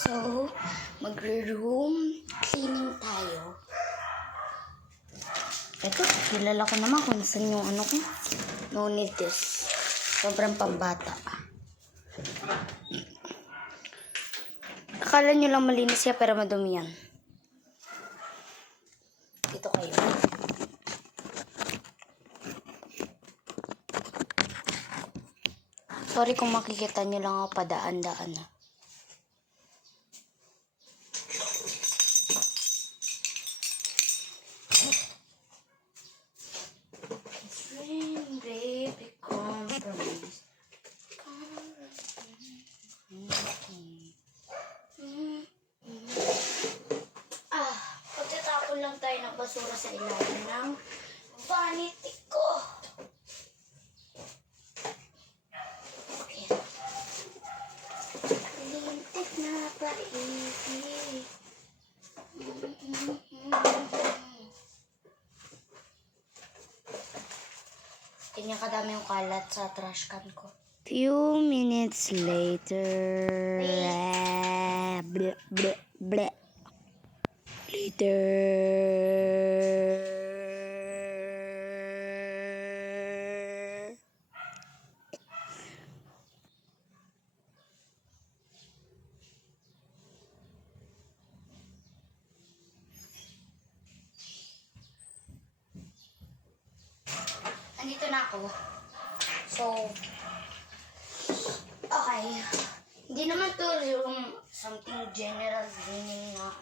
So, magre-room cleaning tayo. Ito, kilala ko naman kung saan yung ano ko. No need this. Sobrang pambata. Akala nyo lang malinis siya pero madumi yan. Dito kayo. Sorry kung makikita nyo lang ako padaan-daan na. Pagtatapon lang tayo ng basura sa ilalim ng vanity ko. Lintik na paibig. Ganyan kadami yung kalat sa trash can ko. Few minutes later. Bleh, bleh, bleh. Andito na ako. So, okay. Hindi naman to yung something general cleaning na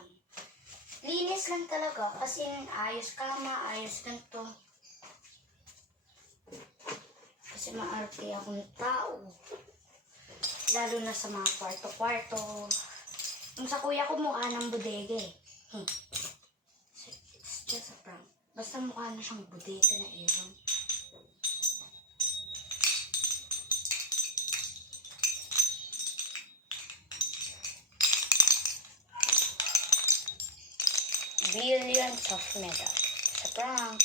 linis lang talaga. Kasi ayos kama, ayos lang to. Kasi maarte akong tao. Lalo na sa mga kwarto-kwarto. Yung sa kuya ko mukha ng bodega eh. It's just a prank. Basta mukha na siyang bodega na ewan. Billions of medal. Sa prank.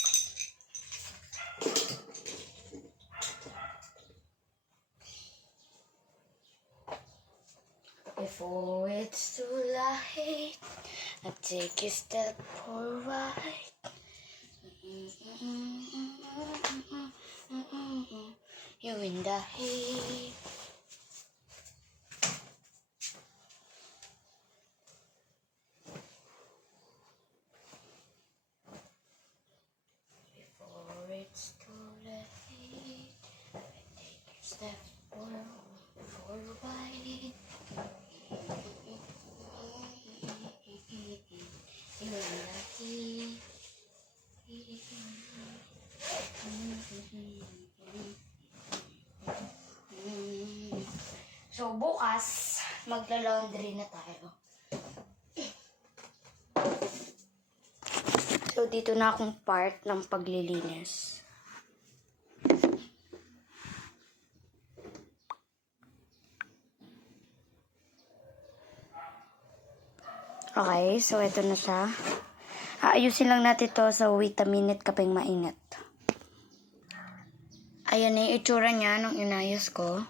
Before it's too late, I take a step forward. You in the heat. Before it's too late, I take a step forward. So, bukas, magla-laundry na tayo. So, dito na akong part ng paglilinis. Okay, so ito na siya. Aayusin lang natin to sa wait a minute kapag mainit. Ayan na yung itsura niya nung inayos ko.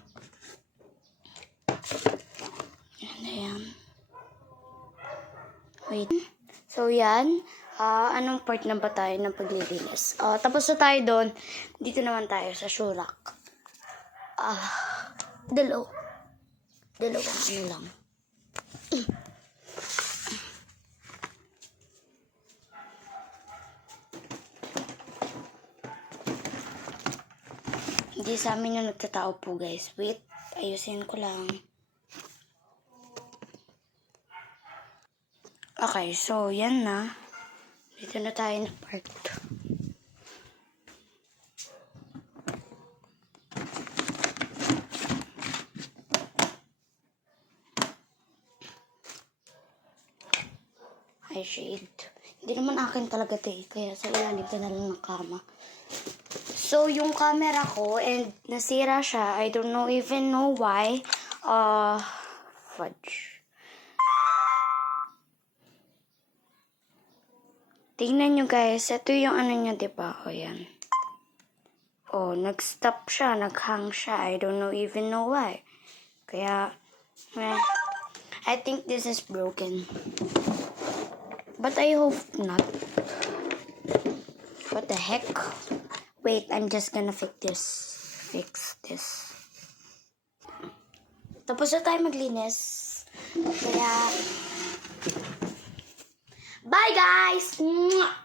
Ayan. Wait. So, yan. Anong part na ba tayo ng paglilinis? Tapos na tayo doon. Dito naman tayo sa Shurak. Dalawang ano lang. Hindi sa amin yung nagtatao po, guys. Wait, ayusin ko lang. Okay, so yan na. Dito na tayo na part. Ay, shade. Hindi naman akin talaga ito eh. Kaya sa ilalim na lang ng kama. So, yung camera ko, and nasira siya. I don't even know why. Fudge. Tingnan nyo guys. Ito yung ano niya, diba? O, yan. Nag-stop siya. Nag-hang siya. I don't even know why. Kaya, I think this is broken. But I hope not. What the heck? Wait, I'm just gonna fix this. Tapos na tayo maglinis. Kaya, bye guys! Mwah!